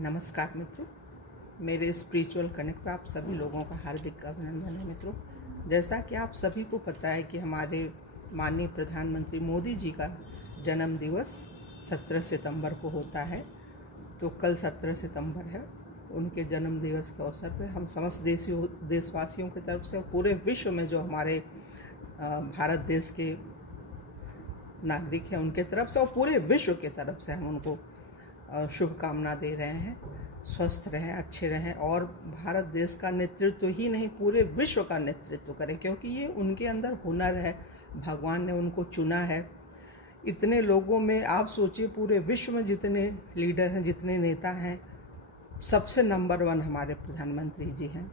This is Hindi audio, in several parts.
नमस्कार मित्रों, मेरे स्पिरिचुअल कनेक्ट पे आप सभी लोगों का हार्दिक अभिनंदन है। मित्रों, जैसा कि आप सभी को पता है कि हमारे माननीय प्रधानमंत्री मोदी जी का जन्म दिवस 17 सितंबर को होता है। तो कल 17 सितंबर है। उनके जन्म दिवस के अवसर पे हम समस्त देशवासियों की तरफ से और पूरे विश्व में जो हमारे भारत देश के नागरिक हैं उनके तरफ से और पूरे विश्व के तरफ से हम उनको शुभकामना दे रहे हैं। स्वस्थ रहें, अच्छे रहें और भारत देश का नेतृत्व ही नहीं पूरे विश्व का नेतृत्व करें, क्योंकि ये उनके अंदर हुनर है। भगवान ने उनको चुना है। इतने लोगों में आप सोचिए, पूरे विश्व में जितने लीडर हैं, जितने नेता हैं, सबसे नंबर 1 हमारे प्रधानमंत्री जी हैं।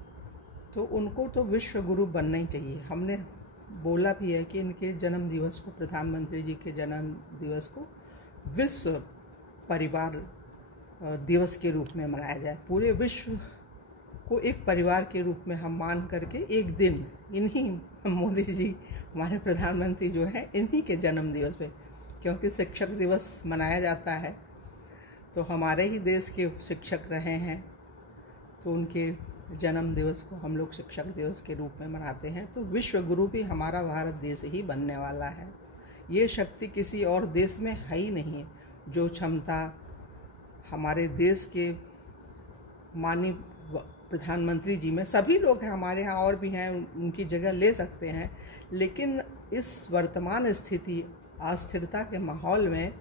तो उनको तो विश्व गुरु बनना ही चाहिए। हमने बोला भी है कि इनके जन्म दिवस को, प्रधानमंत्री जी के जन्म दिवस को विश्व परिवार दिवस के रूप में मनाया जाए। पूरे विश्व को एक परिवार के रूप में हम मान करके एक दिन इन्हीं मोदी जी हमारे प्रधानमंत्री जो हैं इन्हीं के जन्म दिवस पे, क्योंकि शिक्षक दिवस मनाया जाता है तो हमारे ही देश के शिक्षक रहे हैं, तो उनके जन्म दिवस को हम लोग शिक्षक दिवस के रूप में मनाते हैं। तो विश्व गुरु भी हमारा भारत देश ही बनने वाला है। ये शक्ति किसी और देश में है ही नहीं है। जो क्षमता हमारे देश के माननीय प्रधानमंत्री जी में, सभी लोग हैं हमारे यहाँ और भी हैं, उनकी जगह ले सकते हैं, लेकिन इस वर्तमान स्थिति अस्थिरता के माहौल में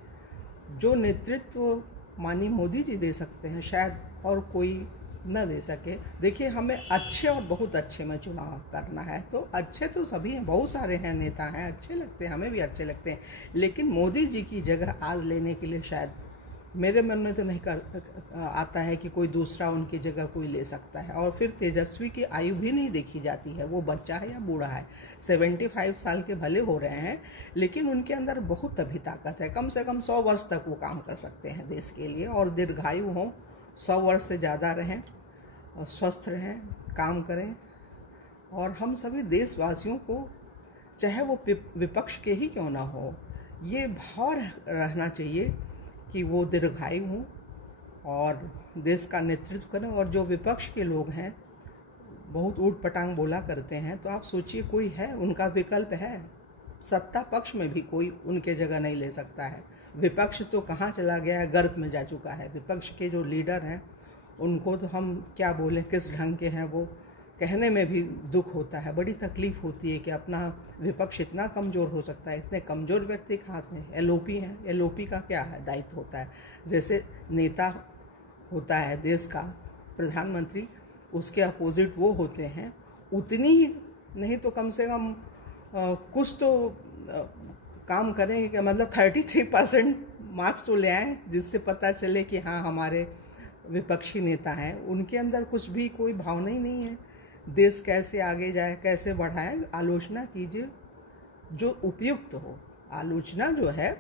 जो नेतृत्व माननीय मोदी जी दे सकते हैं शायद और कोई न दे सके। देखिए, हमें अच्छे और बहुत अच्छे में चुनाव करना है। तो अच्छे तो सभी हैं, बहुत सारे हैं, नेता हैं, अच्छे लगते हैं, हमें भी अच्छे लगते हैं, लेकिन मोदी जी की जगह आज लेने के लिए शायद मेरे मन में तो नहीं आता है कि कोई दूसरा उनकी जगह कोई ले सकता है। और फिर तेजस्वी की आयु भी नहीं देखी जाती है, वो बच्चा है या बूढ़ा है। 75 साल के भले हो रहे हैं, लेकिन उनके अंदर बहुत अभी ताकत है। कम से कम 100 वर्ष तक वो काम कर सकते हैं देश के लिए, और दीर्घायु हों, 100 वर्ष से ज़्यादा रहें और स्वस्थ रहें, काम करें। और हम सभी देशवासियों को, चाहे वो विपक्ष के ही क्यों ना हो, ये भाव रहना चाहिए कि वो दीर्घायु हों और देश का नेतृत्व करें। और जो विपक्ष के लोग हैं बहुत ऊट पटांग बोला करते हैं, तो आप सोचिए कोई है, उनका विकल्प है। सत्ता पक्ष में भी कोई उनके जगह नहीं ले सकता है। विपक्ष तो कहाँ चला गया है, गर्त में जा चुका है। विपक्ष के जो लीडर हैं उनको तो हम क्या बोलें, किस ढंग के हैं वो कहने में भी दुख होता है। बड़ी तकलीफ़ होती है कि अपना विपक्ष इतना कमज़ोर हो सकता है। इतने कमज़ोर व्यक्ति के हाथ में एलओपी है। एलओपी का क्या है, दायित्व होता है। जैसे नेता होता है देश का प्रधानमंत्री, उसके अपोजिट वो होते हैं, उतनी ही नहीं तो कम से कम कुछ तो काम करें कि मतलब 33% मार्क्स तो ले आएँ, जिससे पता चले कि हाँ, हमारे विपक्षी नेता हैं, उनके अंदर कुछ भी कोई भावना ही नहीं है। देश कैसे आगे जाए, कैसे बढ़ाए, आलोचना कीजिए जो उपयुक्त हो। आलोचना जो है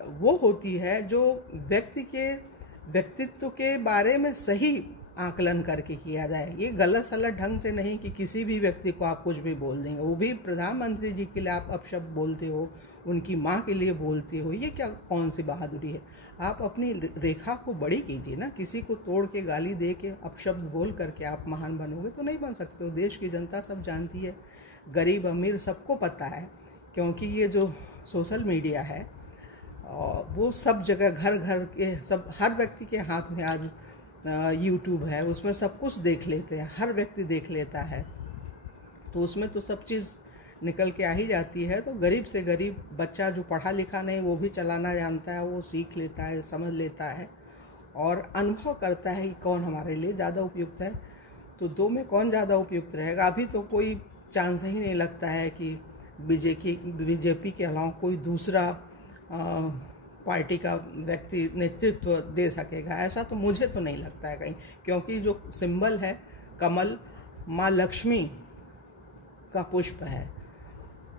वो होती है जो व्यक्ति के व्यक्तित्व के बारे में सही आकलन करके किया जाए। ये गलत सलत ढंग से नहीं कि किसी भी व्यक्ति को आप कुछ भी बोल देंगे। वो भी प्रधानमंत्री जी के लिए आप अपशब्द बोलते हो, उनकी माँ के लिए बोलते हो, ये क्या कौन सी बहादुरी है। आप अपनी रेखा को बड़ी कीजिए ना। किसी को तोड़ के गाली दे के अपशब्द बोल करके आप महान बनोगे तो नहीं बन सकते हो। देश की जनता सब जानती है, गरीब अमीर सबको पता है, क्योंकि ये जो सोशल मीडिया है वो सब जगह, घर घर के सब, हर व्यक्ति के हाथ में आज यूट्यूब है, उसमें सब कुछ देख लेते हैं, हर व्यक्ति देख लेता है, तो उसमें तो सब चीज़ निकल के आ ही जाती है। तो गरीब से गरीब बच्चा जो पढ़ा लिखा नहीं वो भी चलाना जानता है, वो सीख लेता है, समझ लेता है और अनुभव करता है कि कौन हमारे लिए ज़्यादा उपयुक्त है। तो दो में कौन ज़्यादा उपयुक्त रहेगा। अभी तो कोई चांस ही नहीं लगता है कि बीजेपी के अलावा कोई दूसरा पार्टी का व्यक्ति नेतृत्व दे सकेगा। ऐसा तो मुझे तो नहीं लगता है कहीं, क्योंकि जो सिंबल है कमल, माँ लक्ष्मी का पुष्प है,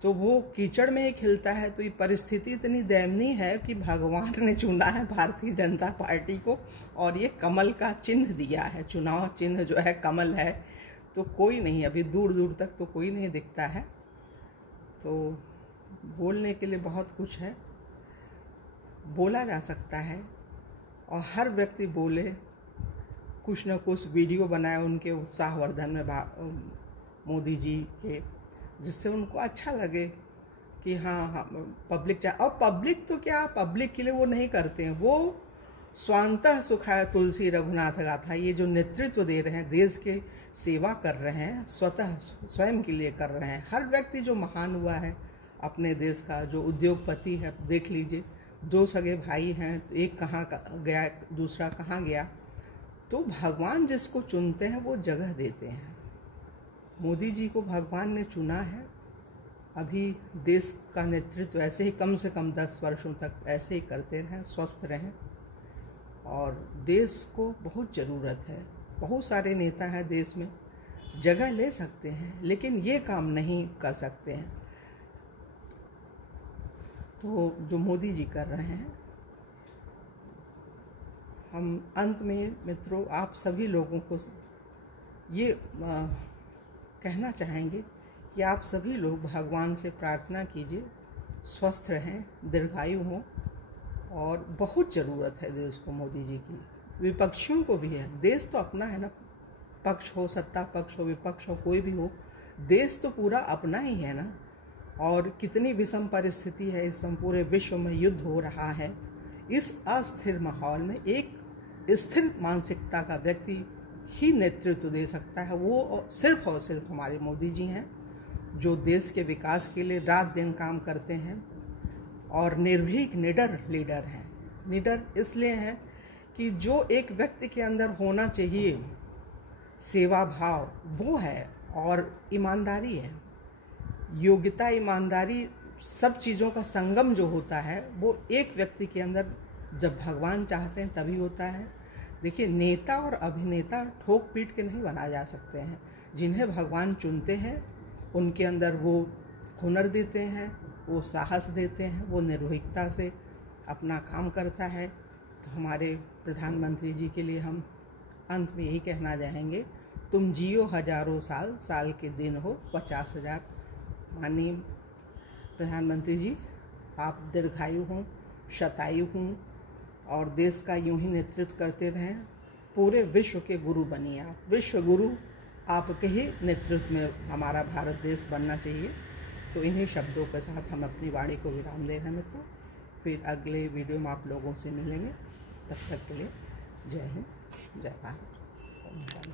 तो वो कीचड़ में ही खिलता है। तो ये परिस्थिति इतनी दयनीय है कि भगवान ने चुना है भारतीय जनता पार्टी को और ये कमल का चिन्ह दिया है। चुनाव चिन्ह जो है कमल है, तो कोई नहीं, अभी दूर दूर तक तो कोई नहीं दिखता है। तो बोलने के लिए बहुत कुछ है, बोला जा सकता है और हर व्यक्ति बोले कुछ न कुछ वीडियो बनाए उनके उत्साहवर्धन में मोदी जी के, जिससे उनको अच्छा लगे कि हाँ पब्लिक और पब्लिक तो क्या, पब्लिक के लिए वो नहीं करते हैं, वो स्वांतः सुखाय तुलसी रघुनाथ गाथा, ये जो नेतृत्व दे रहे हैं, देश के सेवा कर रहे हैं, स्वतः स्वयं के लिए कर रहे हैं। हर व्यक्ति जो महान हुआ है अपने देश का, जो उद्योगपति है, देख लीजिए, 2 सगे भाई हैं, तो एक कहाँ गया, दूसरा कहाँ गया। तो भगवान जिसको चुनते हैं वो जगह देते हैं। मोदी जी को भगवान ने चुना है। अभी देश का नेतृत्व ऐसे ही कम से कम 10 वर्षों तक ऐसे ही करते रहें, स्वस्थ रहें, और देश को बहुत ज़रूरत है। बहुत सारे नेता हैं देश में, जगह ले सकते हैं, लेकिन ये काम नहीं कर सकते हैं। तो जो मोदी जी कर रहे हैं, हम अंत में मित्रों आप सभी लोगों को ये कहना चाहेंगे कि आप सभी लोग भगवान से प्रार्थना कीजिए, स्वस्थ रहें, दीर्घायु हों, और बहुत ज़रूरत है देश को मोदी जी की। विपक्षियों को भी है, देश तो अपना है ना, पक्ष हो, सत्ता पक्ष हो, विपक्ष हो, कोई भी हो, देश तो पूरा अपना ही है ना। और कितनी विषम परिस्थिति है, इस पूरे विश्व में युद्ध हो रहा है। इस अस्थिर माहौल में एक स्थिर मानसिकता का व्यक्ति ही नेतृत्व दे सकता है। वो सिर्फ और सिर्फ हमारे मोदी जी हैं, जो देश के विकास के लिए रात दिन काम करते हैं, और निर्भीक निडर लीडर हैं। निडर इसलिए हैं कि जो एक व्यक्ति के अंदर होना चाहिए, सेवा भाव, वो है, और ईमानदारी है। योग्यता, ईमानदारी, सब चीज़ों का संगम जो होता है, वो एक व्यक्ति के अंदर जब भगवान चाहते हैं तभी होता है। देखिए, नेता और अभिनेता ठोक पीट के नहीं बनाए जा सकते हैं। जिन्हें भगवान चुनते हैं उनके अंदर वो हुनर देते हैं, वो साहस देते हैं, वो निर्भीकता से अपना काम करता है। तो हमारे प्रधानमंत्री जी के लिए हम अंत में यही कहना चाहेंगे, तुम जियो हजारों साल, साल के दिन हो 50,000। माननीय प्रधानमंत्री जी, आप दीर्घायु हों, शतायु हों, और देश का यूं ही नेतृत्व करते रहें। पूरे विश्व के गुरु बनिए आप, विश्व गुरु आपके ही नेतृत्व में हमारा भारत देश बनना चाहिए। तो इन्हीं शब्दों के साथ हम अपनी वाणी को विराम दे रहे हैं मित्रों। फिर अगले वीडियो में आप लोगों से मिलेंगे। तब तक के लिए जय हिंद, जय भारत।